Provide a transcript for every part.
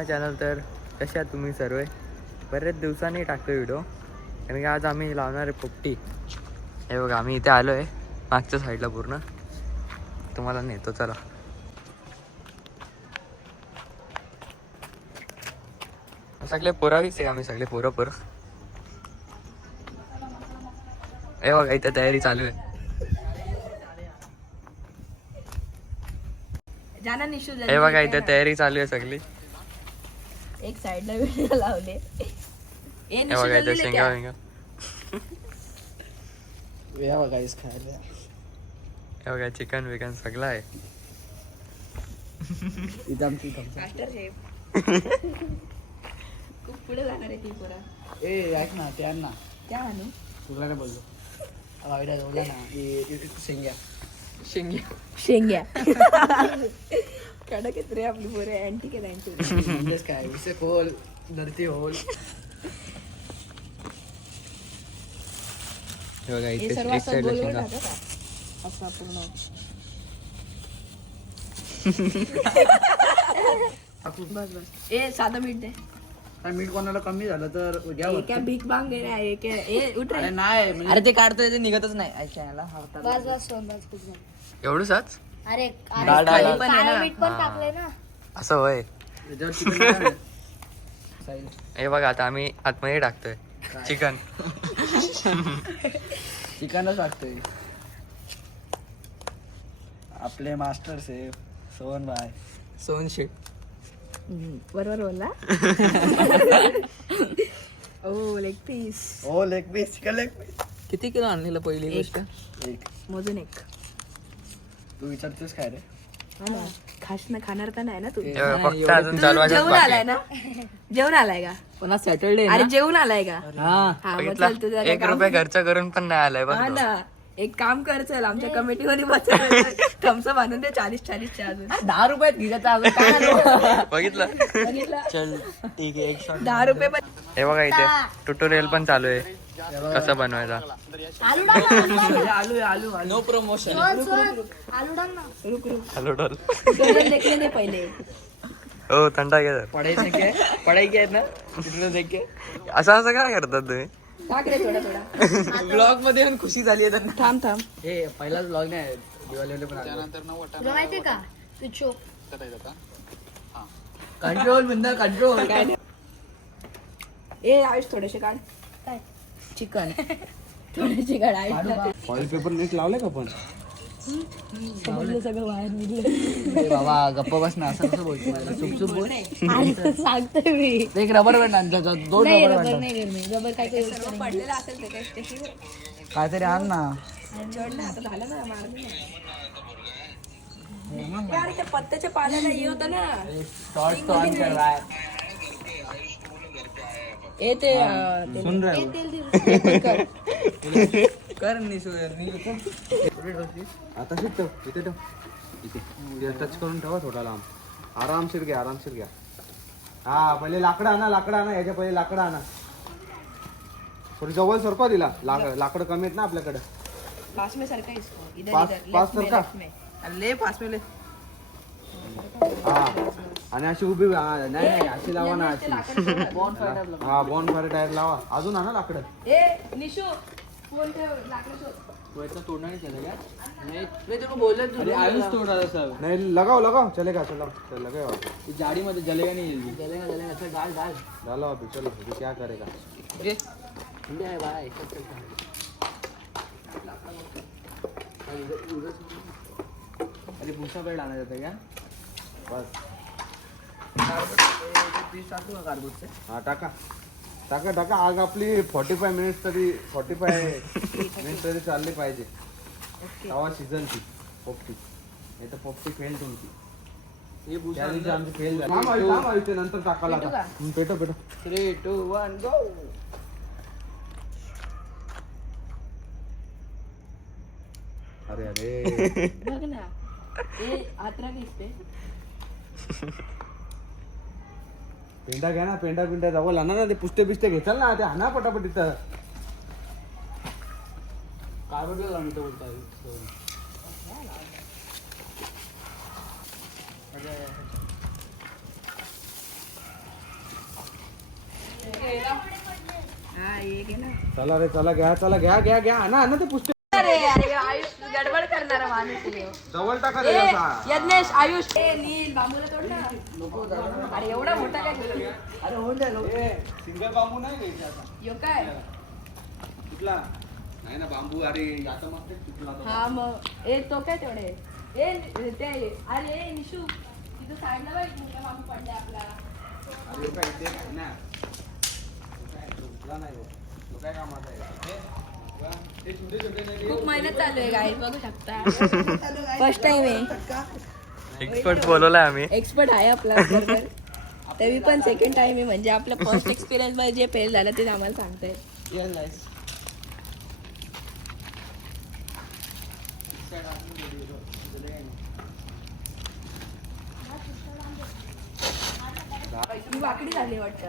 माय channel. तर कसे आहात तुम्ही सर्व? बरेच दिवसांनी टाकतो व्हिडिओ, कारण की आज आम्ही लावणार आहे पोपटी. हे बघा, आम्ही इथे आलो आहे मागच्या साईडला पूर्ण. तुम्हाला नेतो, चला. सगळे पोरावीच आहे, आम्ही सगळे पोरं. हे बघा, इथे तयारी चालू आहे. हे बघा, इथे तयारी चालू आहे सगळी. एक साइडला व्हिडिओ लावले. हे बघा, इथे शेंगा वेंगा. हे बघा गाईस खायला. हे बघा, चिकन विकन सगळं आहे. इथं आमची मास्टर शेफ खूप पुढे जाणार आहे ती पोरा. ए ऐक ना, ते आण ना. क्या आणू? तुला काय बोललो आयडिया बोलला ना. शेंग्या कडक आहेत रे आपली पोरे. अँटी के अँटी म्हणजेच काय विषय खोल धरती होल. हे बघा, हे इथे सर्व एक असं साईडला गोल गोल शेंगा. राहतं का? असं पूर्ण बस बस. ए साधं मीठ दे. काय मीठ कोणाला कमी झालं तर घ्या. क्या भीक मांग दे ना. ए उठ रे. अरे नाही म्हणजे अरे ते काढतोय ते निघतच नाही ऐकायला. बस बस सोन बस खूप झालं. एवढंच अरे डाळ डाळ पण आहे ना. काळं मीठ पण टाकलंय ना. असं होय. याच्यावर chicken टाका. साईड. हे बघा, आता आम्ही आतमध्ये टाकतोय चिकन. चिकनच टाकतोय. आपले मास्टर शेफ सोहन भाई. सोन शेट. बरोबर बोलला. ओ लेग पीस. हो leg piece, chicken leg piece. किती किलो आणलेलं पहिली गोष्ट? एक मोजून एक. तू विचारतोस काय रे? खाणार तर नाही ना तू? हे बघा, फक्त अजून चालवायचं जेवून बाकी आलाय आहे. ना? जेवून आलाय का? पण आज सॅटरडे अरे जेवून आलाय का? हा हा मग बघितला? चल तुझं 1 रुपया खर्च करून पण नाही आलाय बघ हा तो. ना. एक काम कर, चल आमच्या कमिटी मध्ये बस. थम्सअप आणून दे 40-40 च्या अजून. 10 रुपयात घ्यायचा अजून काय आणू? बघितलं? बघितलं? चल ठीक आहे, एक शॉट. 10 रुपये पण. हे बघा, इथे ट्युटोरियल पण चालू आहे कसं बनवायचा. आलू टाक ना. आलू आलू आलू. No promotion. सोन, आलू टाक ना. रुक हॅलो डॉल. दोन देखले दे पहिले. हो, थंडा घे. पढाई देखे पढाई की आहेत ना तिथून देखे. असं काय करतात तुम्ही? टाक रे थोडा. ब्लॉग मध्ये पण खुशी झाली आहे त्यांना. थांब. हे पहिलाच ब्लॉग नाही दिवाळीला पण आलो. तुला माहितीये का तू चोक कंट्रोल बिंदा कंट्रोल. काय नाही. ए आयुष थोडेसे काढ. काय चिकन थोडेसे काढ आयुष. ऑइल पेपर नीट लावले का पण? समजलं सगळं बाहेर निघलं. ए बाबा गप्प बस ना, असं कसं बोलतो? चुप बोल. सांगतोय मी. एक रबर बँड आण, दोन नाही रबर रबर बँड नाही घेणार मी. रबर काय काय use सर्व करेन. पडलेलं असेल ते काय स्टेशनवर. काहीतरी आण ना. चढ ना, आता झालं ना, मारलं ना. यार त्या पत्त्याच्या पाण्याला हे होतं ना. टॉर्च तो ऑन कर रहा है. ए ते सुन रहे हो? तेल दे. कर निशू. आता शिकतो इथे ठेव. इथे टच करून ठेवा थोडा लांब. आरामशीर घ्या. हा पहिले लाकडं आणा याच्या पहिले लाकडं आणा. थोडी जवळ सरकवा दिला. लाकडं कमी आहेत ना आपल्याकडे. पास में सरका इसको. इधर पास- इधर पास लेफ्ट में, सरका. लेफ्ट में. अरे ले पास में ले. हा आणि अशी उभी नाही अशी लावा ना अशी. हा बॉन्ड फायर टायर लावा. अजून आणा लाकडं. ए निशू फोन ठेव, लाकडं शोध. वैसा तोड़ना नहीं चलेगा. नहीं मैं तेरे को बोला तू. अरे आयुष तोड़ रहा था सब. नाही लगाओ चलेगा चलो चल लगाओ. इस गाड़ी में तो जलेगा नहीं जल्दी. जलेगा अच्छा डाल. डालो अभी चलो अभी क्या करेगा. ये ठंडे है भाई. सब चलता है. अरे भूसा पेड़ आना जाता है क्या? बस पीस टाकू का कार्बोट से? हा टाका आग आपली 45 मिनिट्स तरी चालली पाहिजे. तवा शिजल ती पोपटी. नाही तर पोपटी फेल तुमची. ये भूसा त्या दिवशी आमची फेल झाली. थांब इथे नंतर टाकायला पेटू आता. पेटो 3, 2, 1 गो. अरे बघ ना. ए आत्रा दिसते. पेंडा घ्या ना. पेंडा जवळ आणा ना. ते पुष्टे बिष्टे घेचाल ना. ते आणा पटापट इथं. कार्बोट का लाना तो बोलता है. चला रे चला घ्या चला घ्या आणा ते पुस्तक अरे अरे आयुष गडबड करणारा माणूस आहे. जवळ टाका ए, रे असा. यज्ञेश आयुष ए नील बांबूला तोड ना. अरे एवढा मोठा काय घेतली? अरे होऊन द्या लोक. सिंगल बांबू नाही घ्यायचा आता. यो काय कुठला नाही ना बांबू अरे आता मग तुटला तो. हा मग ए तो काय तेवढे ए ते अरे निशू तिथं साईडला बघ मोठा बांबू पडलाय आपला. अरे तो काय इथे काय ना तो काय तुटला नाही हो. तो काय कामाचा आहे ते छोटे छोटे नाही खूप मेहनत चालू आहे गाईज बघू शकता. फर्स्ट टाइम आहे. एक्सपर्ट बोलवलाय आम्ही. एक्सपर्ट आहे आपला बरोबर. तरी पण सेकंड टाइम आहे म्हणजे आपलं फर्स्ट एक्सपिरियन्स मध्ये जे फेल झालं ते आम्हाला सांगताय. ही वाकडी झाली वाटतं.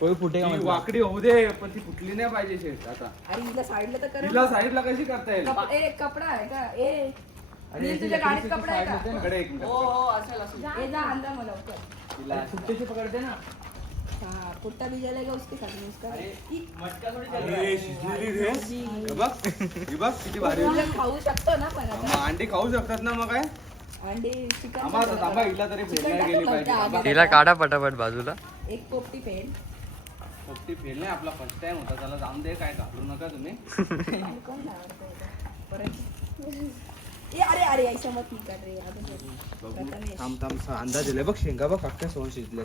कोई फुटेगा ती वाकडी होऊ दे पण ती फुटली नाही पाहिजे शेत आता. अरे हिला साईडला तर कर. तिला साईडला कशी करता येईल ए कपडा आहे का ए अरे नील, तुझ्या गाडीत कपडा आहे का? इकडे एक मिनिट. ए जा अंदर मला लवकर. तिला सुट्टीशी पकडते ना. हाँ पुट्टा भी जलेगा उसके साथ में उसका. मटका थोडी चल अरे शिजलेली रे हे बघ ही बघ किती भारी तुला खाऊ शकतो ना पण मग आता अंडी खाऊ शकतात ना मग काय अंडी चिकन आम्हाला थांबा हिला तरी फेलण्याला गेली पाहिजे थांबा. तिला काढा पटापट बाजूला. एक पोपटी पेन. फक्त फेल नाही आपला फर्स्ट टाइम होता त्याला जाऊन दे काय घाबरू नका तुम्ही कोण आवडतं परत ए अरे अरे ऐसा मत नहीं कर रही अजून बघू प्रथमेश. थांब अंदाज दिले बघ शेंगा बघ अख्ख्या सोन शिजले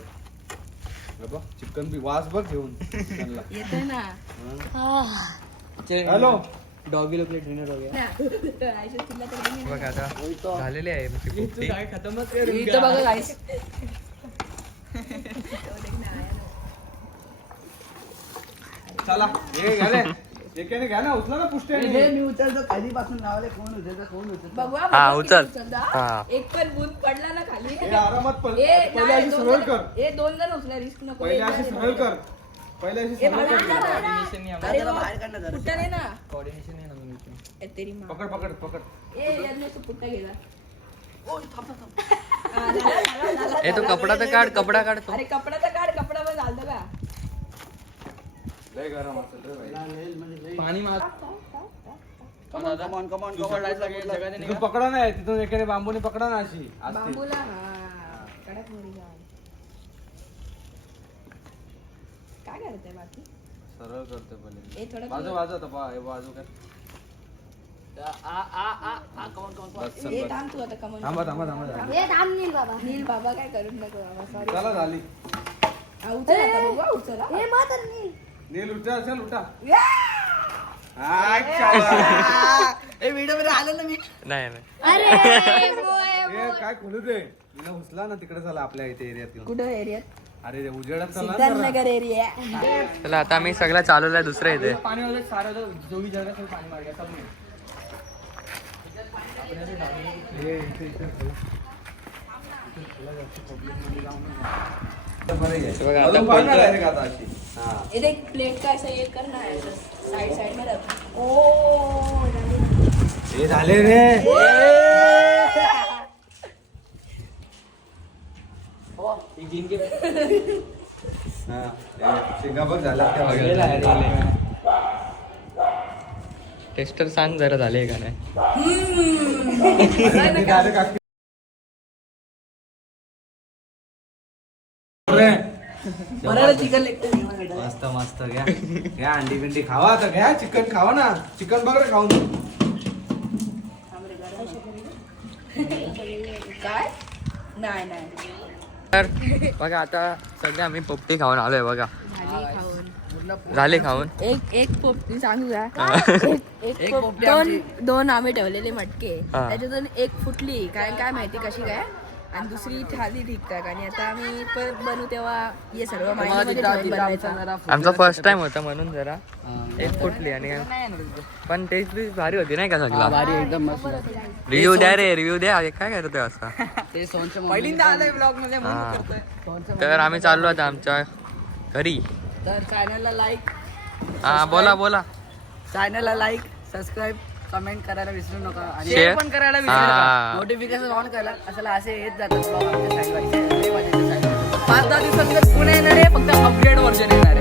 बघ चिकन बी वास बघ घेऊन चिकनला येतोय ना हॅलो डॉगी लोक ट्रेनर हो गया. ना आयुष्य तिला तर नाही बघ आता झालेली आहे आमची पोपटी. काय खतमच कर. इथं बघा गाईस. चला हे घ्या रे एकाने घ्या ना उचला ना पुष्टी हे मी उचलतो खाली पासून लावले कोण उचलतो बघवा हा, बघवा उचल. किती उचलता. हा. एक पण बूट पडला ना खाली हे आरामात ए पहिले नाही, अशी दोन सरळ जण- कर ए दोन जण उचला रिस्क नको. पहिले एक अशी जण सरळ उचला. कर पहिले अशी ए सरळ भाई, कर अरे त्याला वो बाहेर काढणं जरा. पुट्टा नाही ना कोऑर्डिनेशन नाही ना म्हणून. ए तेरी माँ. पकड पकड पकड ए याने तू पुट्टा गेला. ए तो कपडा तर काढ कपडा काढ तो. अरे कपडा तर काढ कपडा पण घालतो का लय गरम असेल रे भाई पाणी मार. कमॉन कवर लाईट लागेल जगाने तिथून पकडा नाही तिथून एकाने बांबूने पकडा ना अशी असते बांबूला हा कडक मोरी जाऊन काय करते बाकी सरळ करते पहिले ए थोडं बाजू बाजू आता पहा हे बाजू काय बस, चल, ए बस. थांब तू आता कमन थांबा थांबा थांबा थांबा. हे थांब नील बाबा. नील बाबा काय करून नको बाबा सॉरी चला झाली उचल आता बघू हा, उचल हा. हे मत नील. नील उठा असेल उठा या! ए व्हिडिओ मध्ये आलं ना मी. नाही नाही अरे बोय. ए, काय खोलू दे तिला उचला ना तिकडे चला आपल्या इथे एरियात येऊन कुठं एरियात अरे ते उजेडात चला ना जरा. सिद्धार्थनगर एरिया चला आता आम्ही सगळं चालवलंय दुसऱ्या इथे. पाणी वगैरे सारं होतं, जो भी जगह से पाणी मार गया सब में. हे इथे इथे खोला. बघा, आता अजून पाडणार बोलतोय. आहे रे का आता अशी? हा. ये देख प्लेट का ऐसा ये करना है साइड साइड में रख ओ हे झाले रे हा. हे शेंगा बघ झाल्या त्या टेस्टर सांग जरा झाले का नाही. हे झाले का? रे. मराठा चिकन लेग मस्त मस्त घ्या घ्या अंडी बिंडी खावा आता घ्या चिकन खावा ना चिकन बघ रे खाऊन काय नाही नाही तर बघा आता सगळे आम्ही पोपटी खाऊन आलोय बघा. झाली खाऊन झाले खाऊन. एक पोपटी सांगू का एक पोपटी दोन आम्ही ठेवलेले मटके हा. त्याच्यातून एक फुटली काय माहिती कशी काय आणि दुसरी ठाली ठीकठाक आणि आता आम्ही परत बनवू तेव्हा हे सर्व माहिती बनवायचं. आमचा फर्स्ट टाइम होता म्हणून जरा एक फुटली आणि पण टेस्ट बी भारी होती नाही का सगळा. भारी एकदम मस्त. रिव्ह्यू द्या रे रिव्ह्यू द्या. अरे काय करतोय असा. ते सोनच्या पहिल्यांदा आलंय ब्लॉग मध्ये म्हणून हा. करतोय. तर आम्ही चाललो आता आमच्या घरी. तर चॅनलला लाईक हा बोला बोला. चॅनलला लाईक सबस्क्राईब कमेंट करायला विसरू नका आणि Share. शेअर पण करायला विसरू हा. नका. नोटिफिकेशन ऑन करायला असाला असे येत जातात ब्लॉग आमच्या साईडवर 5-10 दिवसात पुणे येणार आहे फक्त अपग्रेड व्हर्जन येणार आहे.